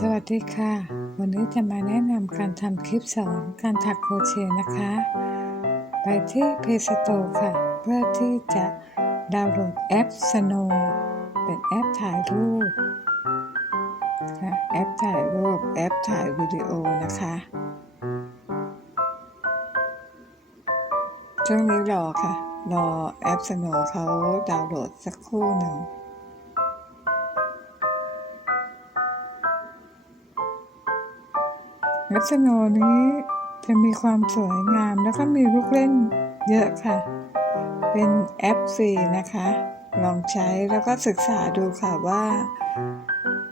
สวัสดีค่ะ วันนี้จะมาแนะนำการทำคลิปสอนการถักโครเชต์นะคะ ไปที่ Play Store ค่ะ เพื่อที่จะดาวน์โหลดแอป Snow เป็นแอปถ่ายรูปแอปถ่ายรูปแอปถ่ายวิดีโอนะคะช่วงนี้รอค่ะ รอแอป Snow เขาดาวน์โหลดสักครู่หนึ่ง แอปสโนนี้จะมีความสวยงามแล้วก็มีลูกเล่นเยอะค่ะ เป็นแอปฟรีนะคะ ลองใช้แล้วก็ศึกษาดูค่ะว่า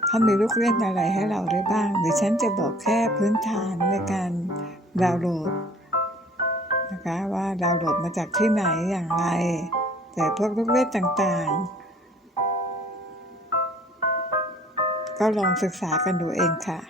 เขามีลูกเล่นอะไรให้เราได้บ้าง เดี๋ยวฉันจะบอกแค่พื้นฐานในการดาวน์โหลดนะคะว่าดาวน์โหลดมาจากที่ไหนอย่างไร แต่พวกลูกเล่นต่างๆ ก็ลองศึกษากันดูเองค่ะ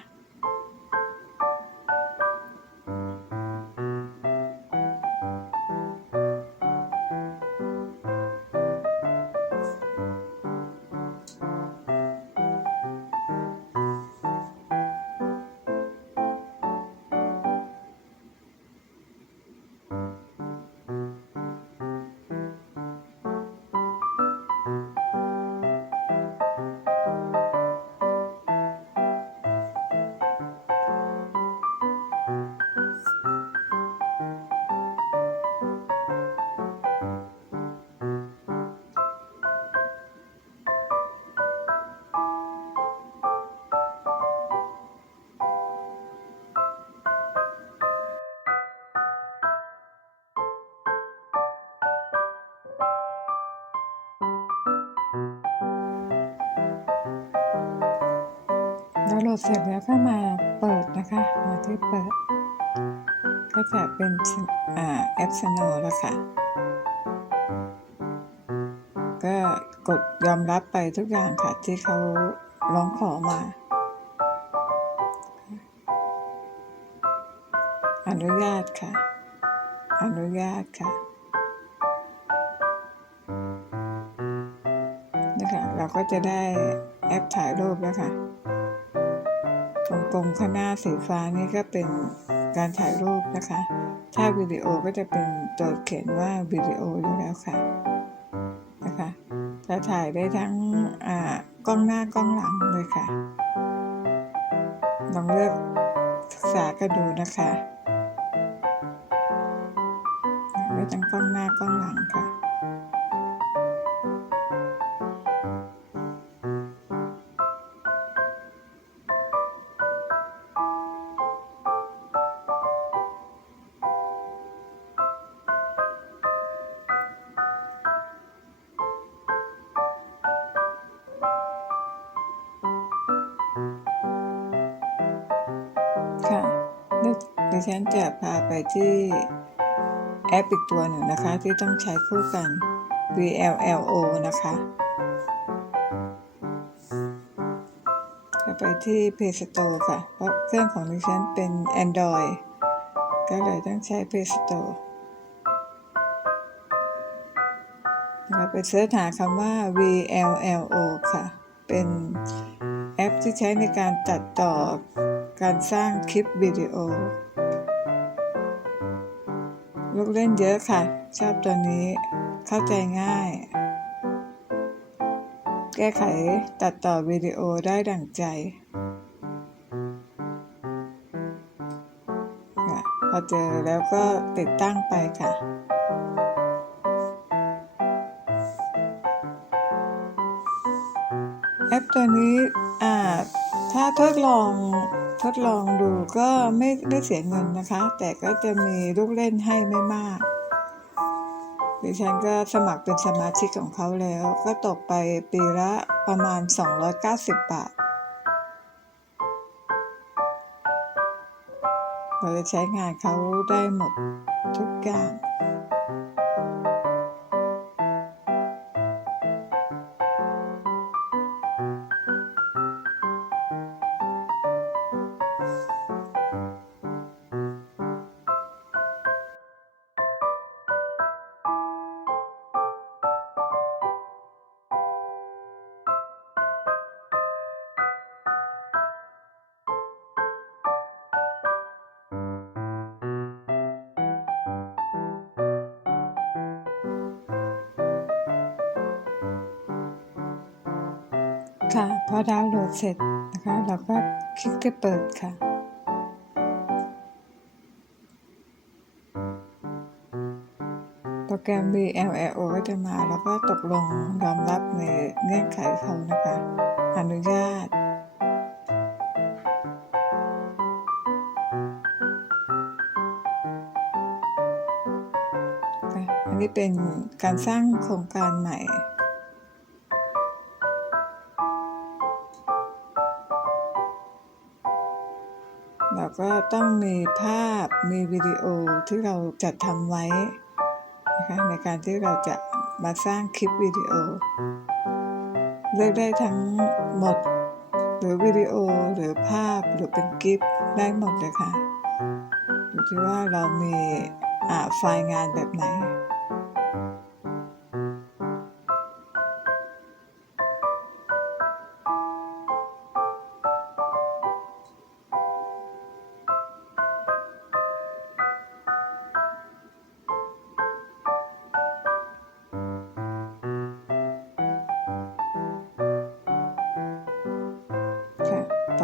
ดเสร็จแล้วก็มาเปิดนะคะ มาที่เปิด ก็จะเป็นอแอปสโนแล้วค่ะ ก็กดยอมรับไปทุกอย่างค่ะ ที่เขาร้องขอมา อนุญาตค่ะ อนุญาตค่ะนะคะเราก็จะได้แอปถ่ายรูปแล้วค่ะ กลมข้างหน้าสีฟ้านี่ก็เป็นการถ่ายรูปนะคะ ถ้าวิดีโอก็จะเป็นตัวเขียนว่าวิดีโออยู่แล้วค่ะนะคะจะถ่ายได้ทั้งอ่ากล้องหน้ากล้องหลังเลยค่ะ ลองเลือกศึกษากันดูนะคะได้ทั้งกล้องหน้ากล้องหลังค่ะ ฉันจะพาไปที่แอปอีกตัวหนึ่งนะคะ ที่ต้องใช้คู่กัน VLLO นะคะ จะไปที่ Play Store ค่ะ เพราะเครื่องของดิฉันเป็น Android ก็เลยต้องใช้ Play Store เราไปเสิร์ชหาคำว่า VLLO ค่ะ เป็นแอปที่ใช้ในการตัดต่อการสร้างคลิปวิดีโอ ลูกเล่นเยอะค่ะ ชอบตัวนี้ เข้าใจง่าย แก้ไขตัดต่อวิดีโอได้ดั่งใจพอเจอแล้วก็ติดตั้งไปค่ะแอปตัวนี้อ่าถ้าทดลอง ทดลองดูก็ไม่ไม่เสียเงินนะคะ แต่ก็จะมีลูกเล่นให้ไม่มากดิฉันก็สมัครเป็นสมาชิกของเขาแล้ว ก็ตกไปปีละประมาณ 290 บาท เราจะใช้งานเขาได้หมดทุกอย่าง ค่ะ พอดาวน์โหลดเสร็จนะคะ เราก็คลิกที่เปิดค่ะ โปรแกรม VLLO ก็จะมา แล้วก็ตกลงยอมรับในเงื่อนไขเขานะคะ อนุญาตค่ะอันนี้เป็นการสร้างโครงการใหม่ ก็ต้องมีภาพมีวิดีโอที่เราจัดทำไว้นะคะในการที่เราจะมาสร้างคลิปวิดีโอ เลือกได้ทั้งหมด หรือวิดีโอหรือภาพหรือเป็นกิฟได้หมดเลยค่ะอยู่ที่ว่าเรามีอ่าไฟล์งานแบบไหน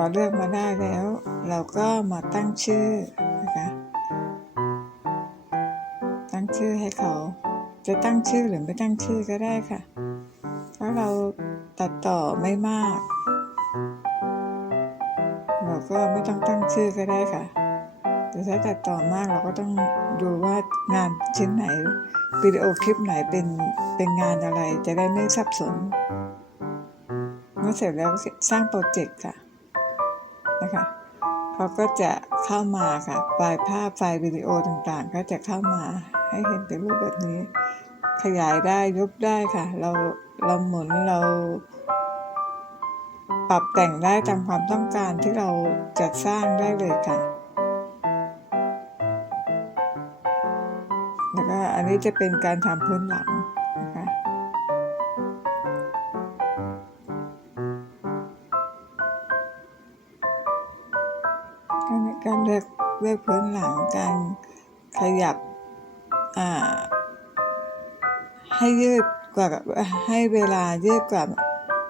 อเลือกมาได้แล้ว เราก็มาตั้งชื่อนะคะตั้งชื่อให้เขา จะตั้งชื่อหรือไม่ตั้งชื่อก็ได้ค่ะถ้าเราตัดต่อไม่มาก เราก็ไม่ต้องตั้งชื่อก็ได้ค่ะแต่ถ้าตัดต่อมากเราก็ต้องดูว่างานชิ้นไหนวิดีโอคลิปไหนเป็นเป็นงานอะไรจะได้ไม่สับสนเมื่อเสร็จแล้วสร้างโปรเจกต์ค่ะ เขาก็จะเข้ามาค่ะไฟล์ภาพไฟล์วิดีโอต่างๆ ก็จะเข้ามาให้เห็นเป็นรูปแบบนี้ ขยายได้ยุบได้ค่ะ เราเราหมุนเรา ปรับแต่งได้ตามความต้องการที่เราจะสร้างได้เลยค่ะแล้วก็อันนี้จะเป็นการทำพื้นหลัง อกเลือกพื้นหลังการขยับให้ยืดกว่าให้เวลายืดกว่า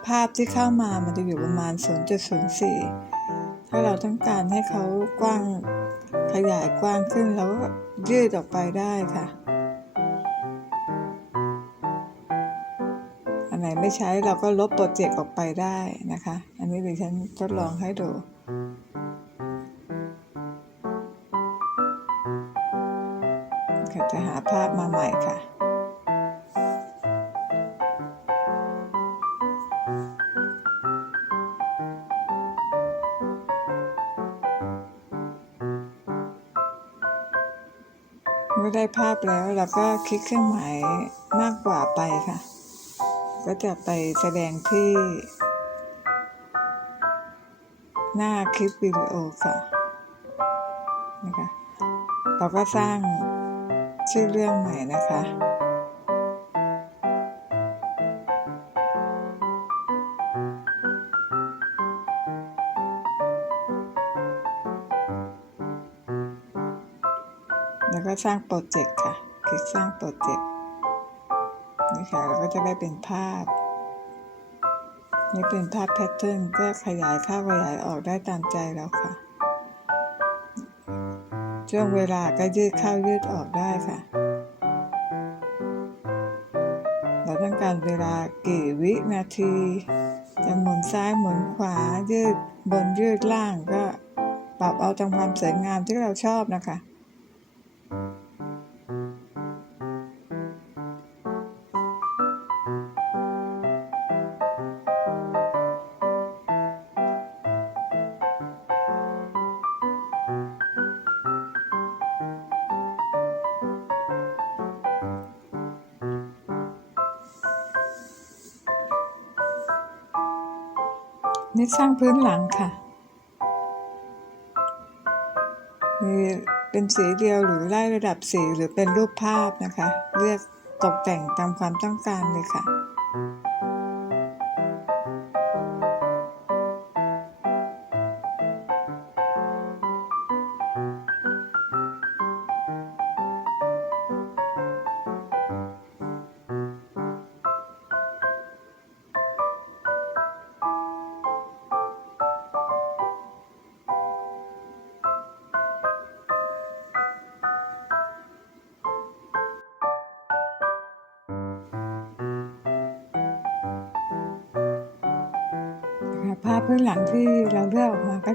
ภาพที่เข้ามามันจะอยู่ประมาณ 0.04 ถ้าเราต้องการให้เขากว้างขยายกว้างขึ้นเราก็ยืดออกไปได้ค่ะ อันไหนไม่ใช้เราก็ลบโปรเจกต์ออกไปได้นะคะ อันนี้ดิฉันทดลองให้ดู จะหาภาพมาใหม่ค่ะ เมื่อได้ภาพแล้วเราก็คลิกเครื่องหมายมากกว่าไปค่ะ ก็จะไปแสดงที่ หน้าคลิปวิดีโอค่ะนะคะเราก็สร้าง ชื่อเรื่องใหม่นะคะ แล้วก็สร้างโปรเจกต์ค่ะ คลิกสร้างโปรเจกต์นี่ค่ะเราก็จะได้เป็นภาพ นี่เป็นภาพแพทเทิร์นก็ขยายเข้าขยายออกได้ตามใจเราค่ะ ช่วงเวลาก็ยืดเข้ายืดออกได้ค่ะ เราต้องการเวลากี่วินาทีจะหมุนซ้ายหมุนขวายืดบนยืดล่างก็ปรับเอาตามความสวยงามที่เราชอบนะคะ สร้างพื้นหลังค่ะมีเป็นสีเดียวหรือไล่ระดับสีหรือเป็นรูปภาพนะคะ เลือกตกแต่งตามความต้องการเลยค่ะ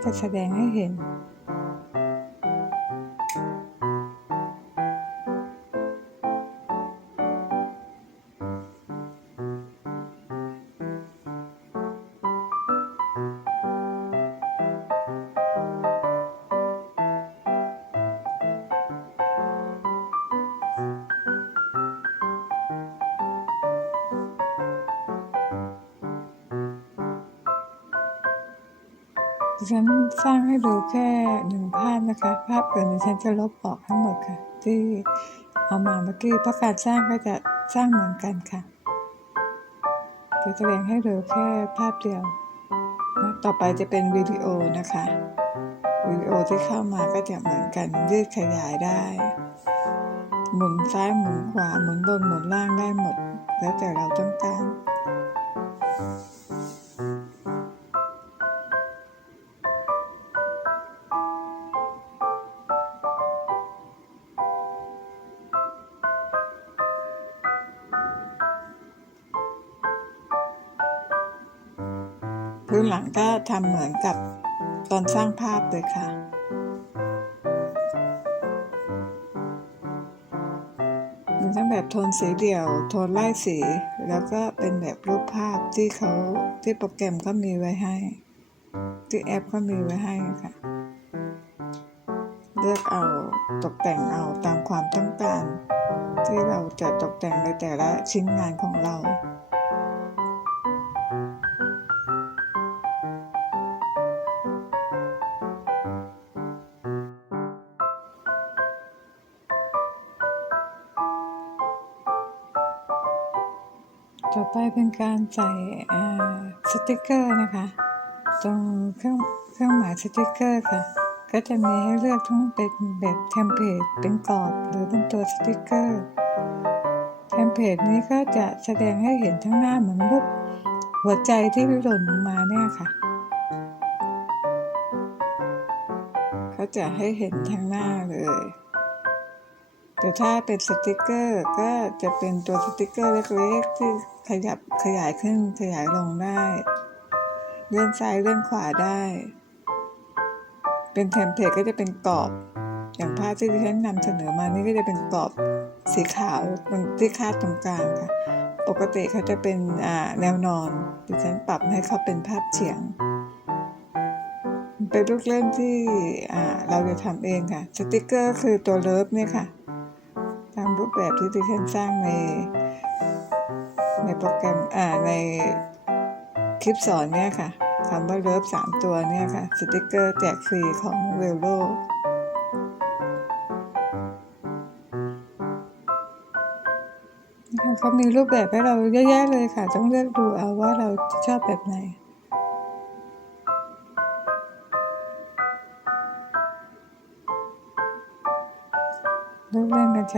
ออก ดิฉันสร้างให้ดูแค่หนึ่งภาพนะคะ ภาพอื่นดิฉันจะลบออกทั้งหมดค่ะ ที่เอามาเมื่อกี้เพราะการสร้างก็จะสร้างเหมือนกันค่ะจะแสดงให้ดูแค่ภาพเดียวนะต่อไปจะเป็นวิดีโอนะคะ วิดีโอที่เข้ามาก็จะเหมือนกันยืดขยายได้ หมุนซ้ายหมุนขวาหมุนบนหมุนล่างได้หมด แล้วแต่เราต้องการ ทำเหมือนกับตอนสร้างภาพเลยค่ะ มีทั้งแบบโทนสีเดี่ยว โทนไล่สี แล้วก็เป็นแบบรูปภาพที่เขาที่โปรแกรมก็มีไว้ให้ ที่แอปก็มีไว้ให้ค่ะ เลือกเอาตกแต่งเอาตามความต้องการ ที่เราจะตกแต่งในแต่ละชิ้นงานของเรา เป็นการใส่สติกเกอร์นะคะ ตรงเครื่องเครื่องหมายสติกเกอร์ค่ะ ก็จะมีให้เลือกทั้งเป็นแบบเทมเพลตเป็นกรอบหรือเป็นตัวสติกเกอร์เทมเพลตนี้ก็จะแสดงให้เห็นทั้งหน้าเหมือนรูปหัวใจที่หล่นลงมาเนี่ยค่ะเขาจะให้เห็นทั้งหน้าเลย แต่ถ้าเป็นสติกเกอร์ก็จะเป็นตัวสติกเกอร์เล็กๆที่ขยับขยายขึ้นขยายลงได้เลื่อนซ้ายเลื่อนขวาได้ เป็นเทมเพลตก็จะเป็นกรอบ อย่างภาพที่ดิฉันนำเสนอมานี่ก็จะเป็นกรอบสีขาวตรงที่คาดตรงกลางค่ะ ปกติเขาจะเป็นแนวนอนดิฉันปรับให้เขาเป็นภาพเฉียง เป็นลูกเล่นที่เราจะทำเองค่ะ สติกเกอร์คือตัวเลิฟเนี่ยค่ะ ตามรูปแบบที่ดิฉันสร้างในในโปรแกรมอ่าในคลิปสอนเนี่ยค่ะคำว่าเลิฟสามตัวเนี่ยค่ะ สติกเกอร์แจกฟรีของเวลโลเขามีรูปแบบให้เราเยอะแยะเลยค่ะ ต้องเลือกดูเอาว่าเราชอบแบบไหน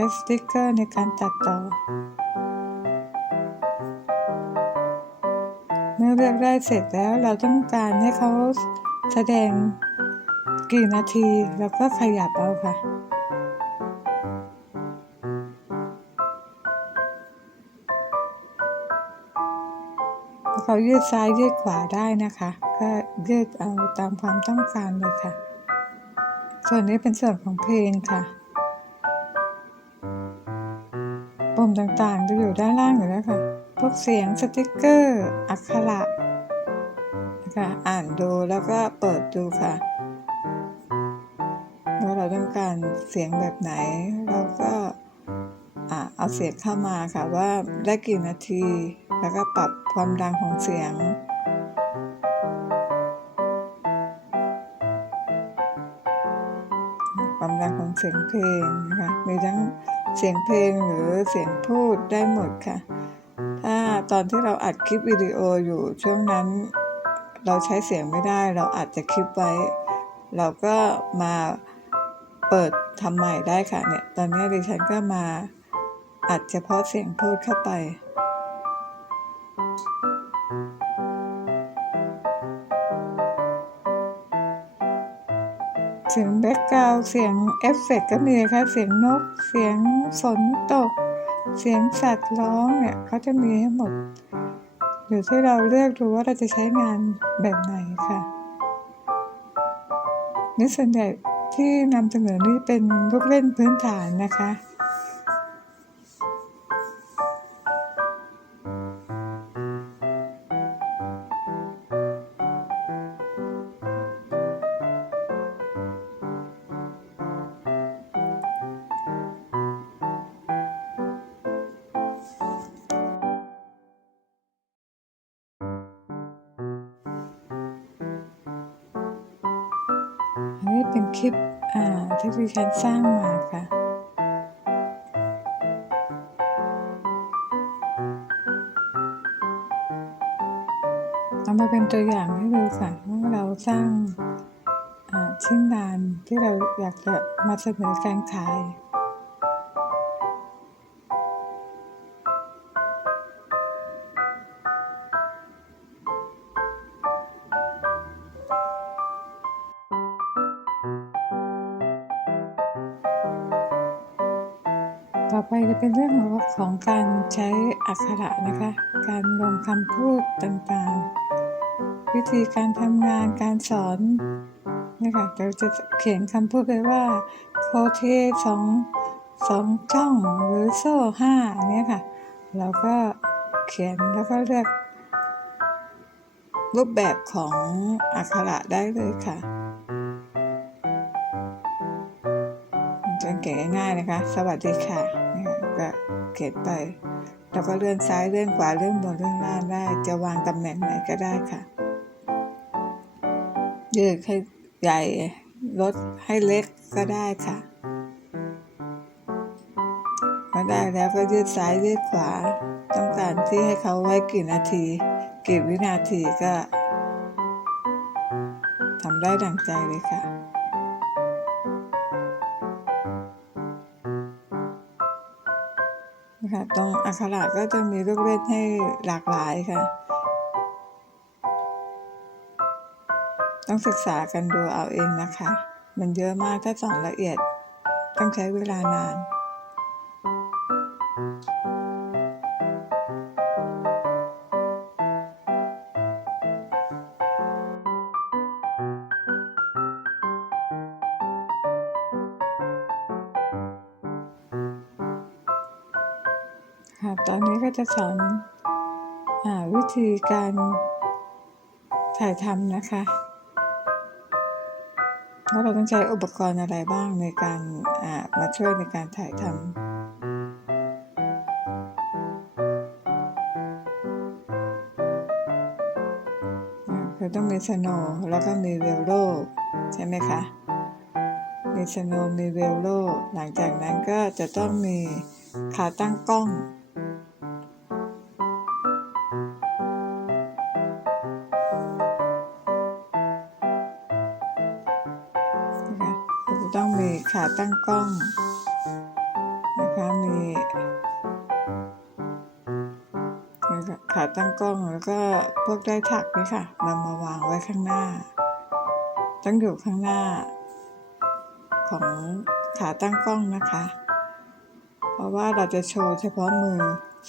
ช้สติกเกอร์ในการตัดต่อ เมื่อเลือกได้เสร็จแล้วเราต้องการให้เขาแสดงกี่นาที แล้วก็ขยับเอาค่ะเขายืดซ้ายยืดขวาได้นะคะ ก็ยืดเอาตามความต้องการเลยค่ะ ส่วนนี้เป็นส่วนของเพลงค่ะ ปุ่มต่างๆจะอยู่ด้านล่างอยู่แล้วค่ะ พวกเสียงสติกเกอร์อักขระนะคะอ่านดูแล้วก็เปิดดูค่ะว่าเราต้องการเสียงแบบไหน เราก็เอาเสียงเข้ามาค่ะว่าได้กี่นาที แล้วก็ปรับความดังของเสียงความดังของเสียงเพลงนะคะมีทั้ง เสียงเพลงหรือเสียงพูดได้หมดค่ะ ถ้าตอนที่เราอัดคลิปวิดีโออยู่ช่วงนั้น เราใช้เสียงไม่ได้เราอัดจะคลิปไว้ เราก็มาเปิดทำใหม่ได้ค่ะเนี่ยตอนนี้ดิฉันก็มาอัดเฉพาะเสียงพูดเข้าไป กราวเสียงเอฟเฟกก็มีค่ะเสียงนก เสียงฝนตก เสียงสัตว์ร้องเนี่ยเขาจะมีให้หมด อยู่ที่เราเลือกดูว่าเราจะใช้งานแบบไหนค่ะนี่ส่วนใหญ่ที่นำเสนอนี่เป็นลูกเล่นพื้นฐานนะคะ ฉันสร้างมาค่ะ เอามาเป็นตัวอย่างให้ดูค่ะว่าเราสร้างชิ้นงานที่เราอยากจะมาเสนอการขาย เป็นเรื่องของของการใช้อักขระนะคะ การลงคำพูดต่างๆ วิธีการทำงานการสอนนี่ค่ะเราจะเขียนคำพูดไปว่าโคเทสองสองช่องหรือโซ่ห้าเนี่ยค่ะ เราก็เขียนแล้วก็เลือก รูปแบบของอักขระได้เลยค่ะสังเกตง่ายๆนะคะ สวัสดีค่ะนี่ค่ะก็ เขียนไปแล้วก็เลื่อนซ้ายเลื่อนขวาเลื่อนบนเลื่อนล่างได้ จะวางตำแหน่งไหนก็ได้ค่ะ ยืดให้ใหญ่ลดให้เล็กก็ได้ค่ะพอได้แล้วก็ยืดซ้ายยืดขวา ต้องการที่ให้เขาไว้กี่นาที กี่วินาทีก็ทำได้ดังใจเลยค่ะ คะตรงอักขระก็จะมีลูกเล่นให้หลากหลายค่ะ ต้องศึกษากันดูเอาเองนะคะ มันเยอะมากถ้าสอนละเอียด ต้องใช้เวลานาน จะสอนอวิธีการถ่ายทำนะคะว่าเราต้องใช้อุปกรณ์อะไรบ้างในการมาช่วยในการถ่ายทำอ่าต้องมีสโนว์แล้วก็มีเวลโลใช่ไหมคะ มีสโนว์มีเวลโลหลังจากนั้นก็จะต้องมีขาตั้งกล้อง กล้องนะคะมีขาตั้งกล้องแล้วก็พวกได้ถักนี่ค่ะเรามาวางไว้ข้างหน้า ต้องอยู่ข้างหน้า ของขาตั้งกล้องนะคะ เพราะว่าเราจะโชว์เฉพาะมือ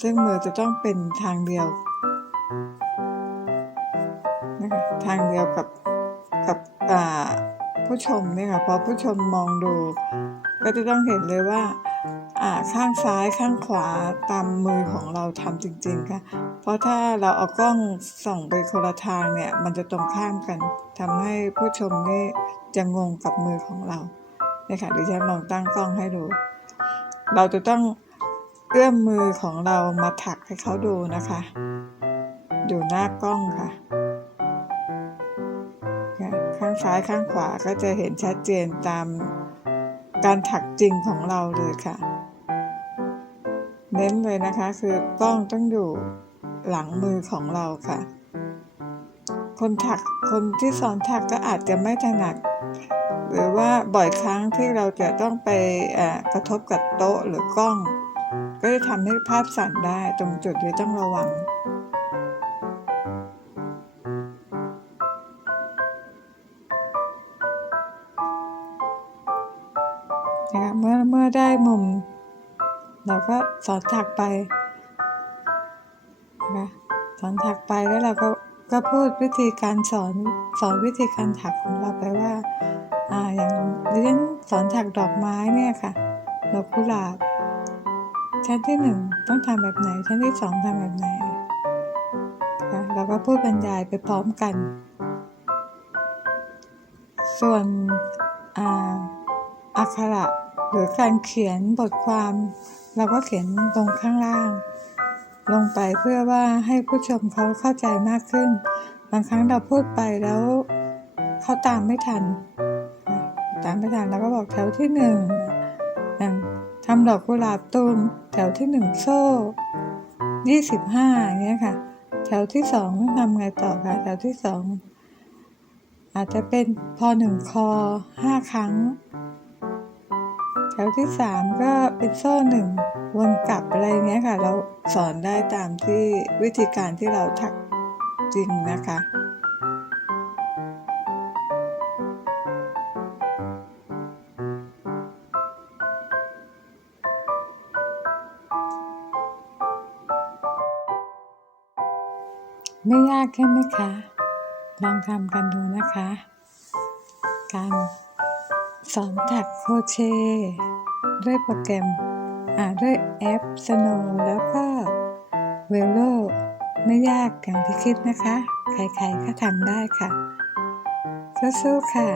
ซึ่งมือจะต้องเป็นทางเดียวนะคะทางเดียวกับกับผู้ชมเนี่ยค่ะพอผู้ชมมองดู ก็จะต้องเห็นเลยว่าข้างซ้ายข้างขวาตามมือของเราทำจริงๆค่ะ เพราะถ้าเราเอากล้องส่องไปคนละทางเนี่ยมันจะตรงข้ามกันทำให้ผู้ชมนี่จะงงกับมือของเราเนี่ยค่ะดิฉันลองตั้งกล้องให้ดู เราจะต้องเอื้อมมือของเรามาถักให้เขาดูนะคะอยู่หน้ากล้องค่ะ ข้างซ้ายข้างขวาก็จะเห็นชัดเจนตาม การถักจริงของเราเลยค่ะ เน้นเลยนะคะคือกล้องต้องอยู่หลังมือของเราค่ะ คนถักคนที่สอนถักก็อาจจะไม่ถนัดหรือว่าบ่อยครั้งที่เราจะต้องไปกระทบกับโต๊ะหรือกล้อง ก็จะทำให้ภาพสั่นได้ตรงจุดที่ต้องระวัง สอดถักไปนะคะสอนถักไปแล้วเราก็ก็พูดวิธีการสอนสอนวิธีการถักของเราไปว่าอ่าอย่างดิฉันสอนถักดอกไม้เนี่ยค่ะดอกกุหลาบชั้นที่หนึ่งต้องทำแบบไหน ชั้นที่สองทำแบบไหนค่ะเราก็พูดบรรยายไปพร้อมกัน ส่วนอ่าอักขระหรือการเขียนบทความ เราก็เขียนตรงข้างล่าง ลงไปเพื่อว่าให้ผู้ชมเขาเข้าใจมากขึ้น บางครั้งเราพูดไปแล้วเขาตามไม่ทัน ตามไม่ทันเราก็บอกแถวที่หนึ่งอย่างทำดอกกุหลาบตูมแถวที่หนึ่งโซ่ยี่สิบห้าอย่างเงี้ยค่ะ แถวที่สองต้องทำไงต่อคะแถวที่สองอาจจะเป็นพอหนึ่งคอห้าครั้ง วที่สามก็เป็นโซ่หนึ่งวนกลับอะไรเงี้ยค่ะ เราสอนได้ตามที่วิธีการที่เราถักจริงนะคะ ไม่ยากใช่ไหมคะ ลองทำกันดูนะคะ การ สอนถักโครเชต์ด้วยโปรแกรมอ่าด้วยแอป Snow แล้วก็ v e l o ไม่ยากอย่างที่คิดนะคะ ใครๆก็ทำได้ค่ะสู้ๆค่ะ